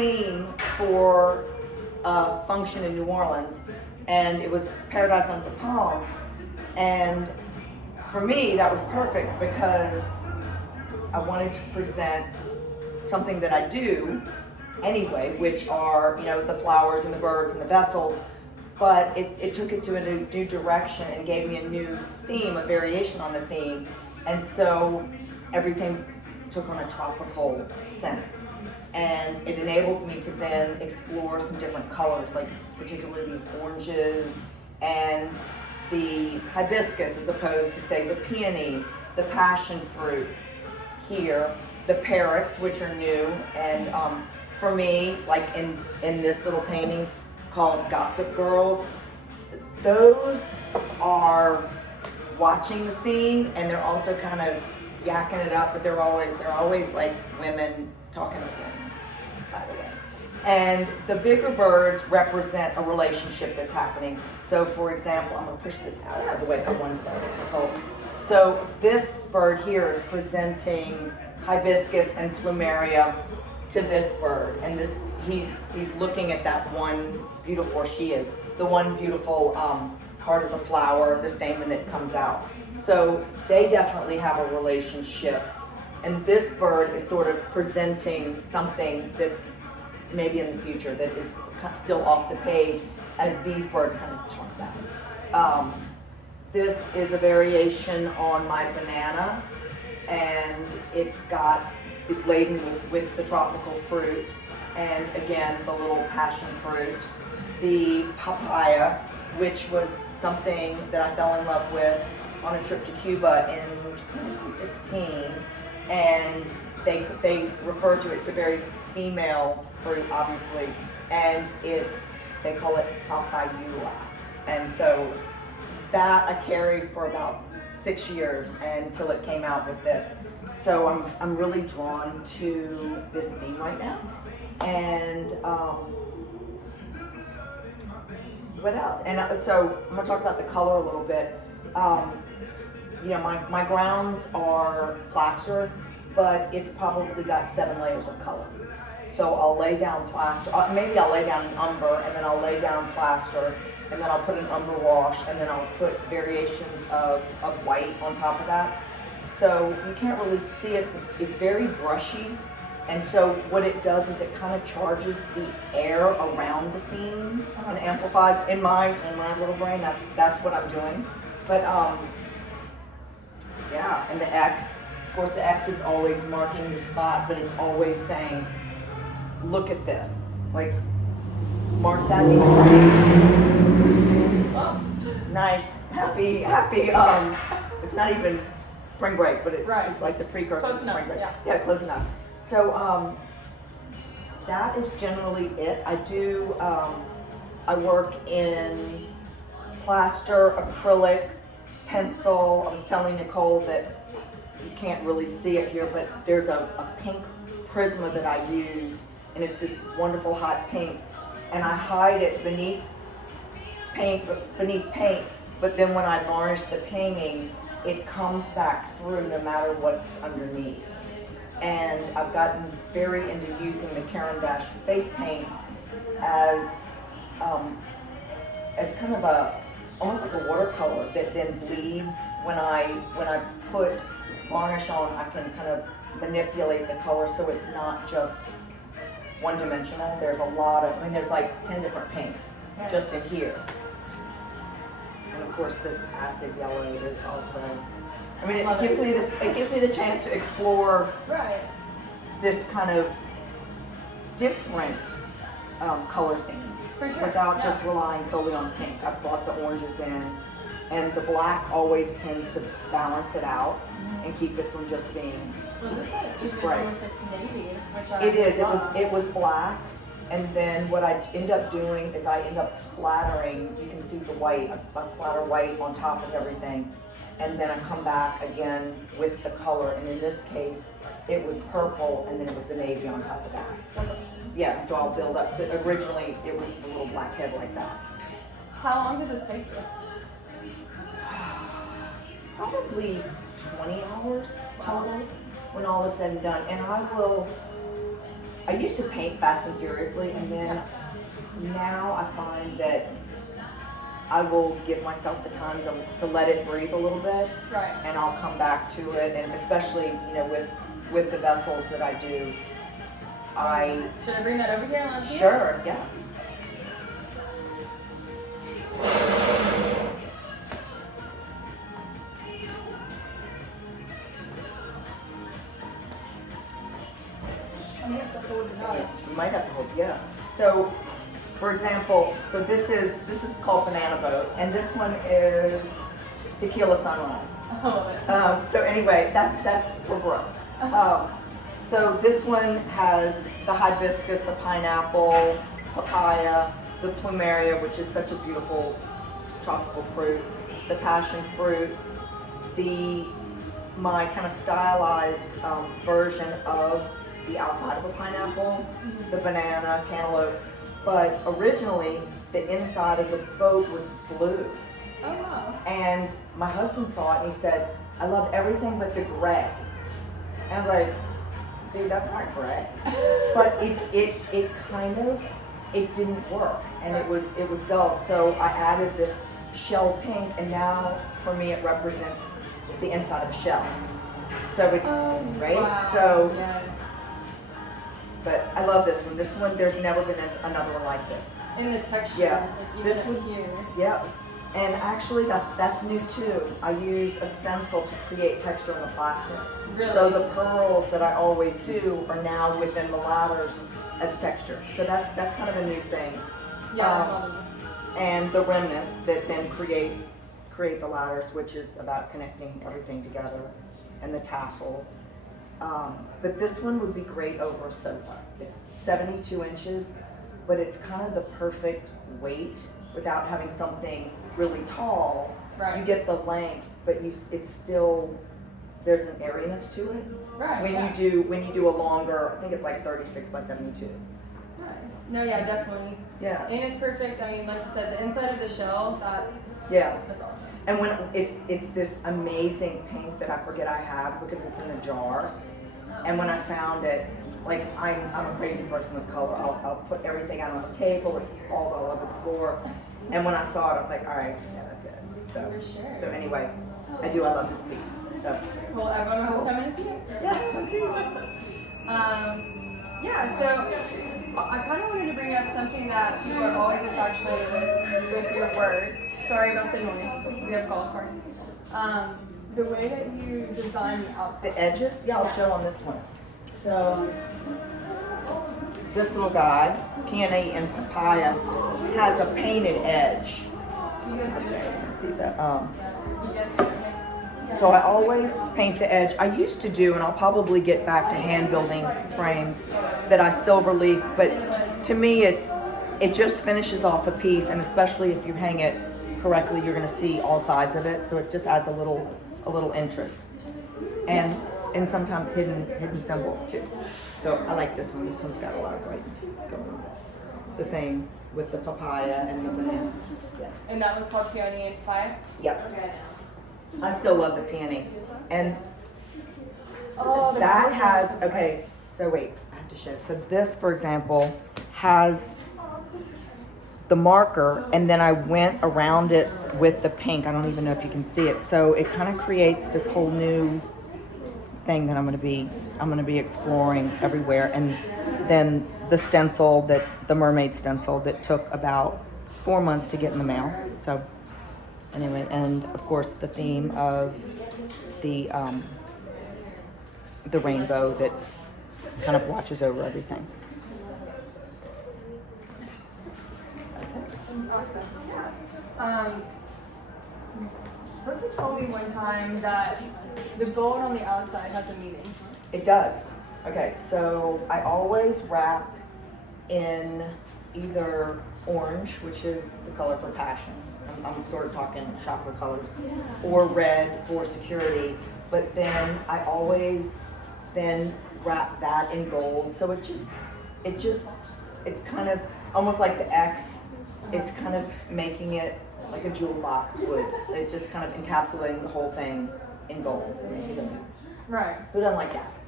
theme for a function in New Orleans, and it was Paradise Under the Palms. And for me, that was perfect because I wanted to present something that I do anyway, which are, you know, the flowers and the birds and the vessels, but it took it to a new direction and gave me a new theme, a variation on the theme. And so everything took on a tropical sense. And it enabled me to then explore some different colors, like particularly these oranges and the hibiscus, as opposed to, say, the peony, the passion fruit here, the parrots, which are new. And for me, like in this little painting called Gossip Girls, those are watching the scene, and they're also kind of yakking it up, but they're always like women talking to women, by the way. And the bigger birds represent a relationship that's happening. So for example, I'm gonna push this out of the way for 1 second. So this bird here is presenting hibiscus and plumeria to this bird, and this he's looking at that one beautiful, or she is, the one beautiful part of the flower, the stamen that comes out. So they definitely have a relationship, and this bird is sort of presenting something that's maybe in the future that is still off the page, as these birds kind of talk about. This is a variation on my banana, and it's laden with the tropical fruit, and again, the little passion fruit. The papaya, which was something that I fell in love with on a trip to Cuba in 2016, and they refer to it, it's a very female fruit, obviously, and they call it papayula. And so that I carried for about 6 years until it came out with this. So I'm really drawn to this theme right now. And what else? And so I'm gonna talk about the color a little bit. You know, my grounds are plaster, but it's probably got 7 layers of color. So I'll lay down plaster, maybe I'll lay down an umber, and then I'll lay down plaster, and then I'll put an umber wash, and then I'll put variations of white on top of that. So you can't really see it, it's very brushy. And so what it does is it kind of charges the air around the scene and amplifies in my little brain. That's what I'm doing. But yeah, and the X, of course, the X is always marking the spot, but it's always saying, look at this, like mark that in. Oh, nice, happy. It's not even spring break, but it's like the precursor to spring break. Yeah, close enough. So that is generally it. I work in plaster, acrylic, pencil. I was telling Nicole that you can't really see it here, but there's a pink Prisma that I use, and it's this wonderful hot pink, and I hide it beneath paint, but then when I varnish the painting, it comes back through no matter what's underneath. And I've gotten very into using the Caran d'Ache face paints as kind of almost like a watercolor that then bleeds. When I put varnish on, I can kind of manipulate the color so it's not just one-dimensional. There's a lot of, there's like 10 different pinks just in here. And of course this acid yellow is also, it gives me the chance to explore this kind of different color theme without just relying solely on pink. I've brought the oranges in, and the black always tends to balance it out and keep it from just being just bright. It is. It was black, and then what I end up doing is I end up splattering. You can see the white. I splatter white on top of everything, and then I come back again with the color. And in this case, it was purple, and then it was the navy on top of that. That's awesome. Yeah, so I'll build up. So originally, it was the little black head like that. How long did this take you? Probably 20 hours total when all is said and done. And I will I used to paint fast and furiously, and then now I find that I will give myself the time to let it breathe a little bit, Right. and I'll come back to it. And especially, with the vessels that I do, Should I bring that over here and let you? sure, yeah. I may have to hold it out. You might have to hold, yeah. So, for example, this is called Banana Boat, and this one is Tequila Sunrise. I love it. So anyway, that's for Brooke. So this one has the hibiscus, the pineapple, papaya, the plumeria, which is such a beautiful tropical fruit, the passion fruit, my kind of stylized version of the outside of a pineapple, the banana, cantaloupe, but originally the inside of the boat was blue. Oh wow. And my husband saw it and he said, I love everything but the gray. And I was like, dude, that's not gray. But it didn't work, and it was dull. So I added this shell pink, and now for me it represents the inside of a shell. So it's right. Wow. So, Yes. but I love this one. This one, there's never been another one like this. In the texture. Yeah. Like This even one- here. Yep. And actually, that's new too. I use a stencil to create texture in the plastic. Really? So the pearls that I always do are now within the ladders as texture. So that's kind of a new thing. Yeah. Um, I love this. And the remnants that then create the ladders, which is about connecting everything together, and the tassels. But this one would be great over a sofa. It's 72 inches, but it's kind of the perfect weight without having something really tall. Right. You get the length, but it's still, there's an airiness to it. Right. When yeah. you do a longer, I think it's like 36 by 72. Nice. No, yeah, definitely. Yeah. And it's perfect. I mean, like you said, the inside of the shell, Yeah. that's awesome. And when it's this amazing pink that I forget I have because it's in a jar. And when I found it, like I'm a crazy person with color. I'll put everything out on the table. It falls all over the floor. And when I saw it, I was like, all right, yeah, that's it. So For sure. so anyway, I love this piece. So Well, everyone will have to come in and see it. yeah, let's see. Yeah, so I kind of wanted to bring up something that people are always infatuated with your work. Sorry about the noise. We have golf carts. The way that you design the outside. The edges, yeah, I'll show on this one. So this little guy, peony and papaya, has a painted edge. You guys do it. See that? You guys do it. So I always paint the edge. I used to do, and I'll probably get back to hand building frames that I silver leaf, but to me it just finishes off a piece, and especially if you hang it correctly, you're gonna see all sides of it. So it just adds a little interest. And sometimes hidden symbols too. So I like this one. This one's got a lot of brightness going. The same with the papaya and the banana. And that was called peony and papaya? Yep. Okay. I still love the peony. And Oh, that has, okay, so wait, I have to show. So this, for example, has the marker, and then I went around it with the pink. I don't even know if you can see it. So it kind of creates this whole new thing that I'm gonna be exploring everywhere. And then the stencil, the mermaid stencil that took about 4 months to get in the mail. So anyway, and of course the theme of the rainbow that kind of watches over everything. Awesome. Brooke told me one time that the gold on the outside has a meaning. It does. Okay, so I always wrap in either orange, which is the color for passion. I'm sort of talking chakra colors, or red for security. But then I always then wrap that in gold. So it's kind of almost like the X. It's kind of making it like a jewel box would. It just kind of encapsulating the whole thing in gold. Right. Who doesn't like that?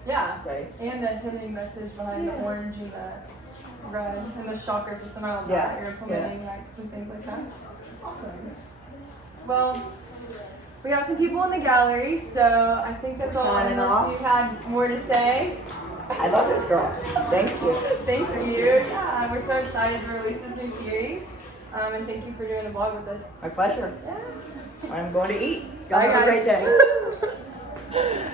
Yeah. Right. And the hidden message behind the orange and the red and the chakra system. I love Yeah, that. You're implementing like some things like that. Awesome. Well, we have some people in the gallery, so I think that's all. Signing Unless off. you had more to say. I love this girl. Thank you. Thank you. Yeah, we're so excited to release this new series. And thank you for doing a vlog with us. My pleasure. Yeah. I'm going to eat. Bye, Y'all have a great guys. day.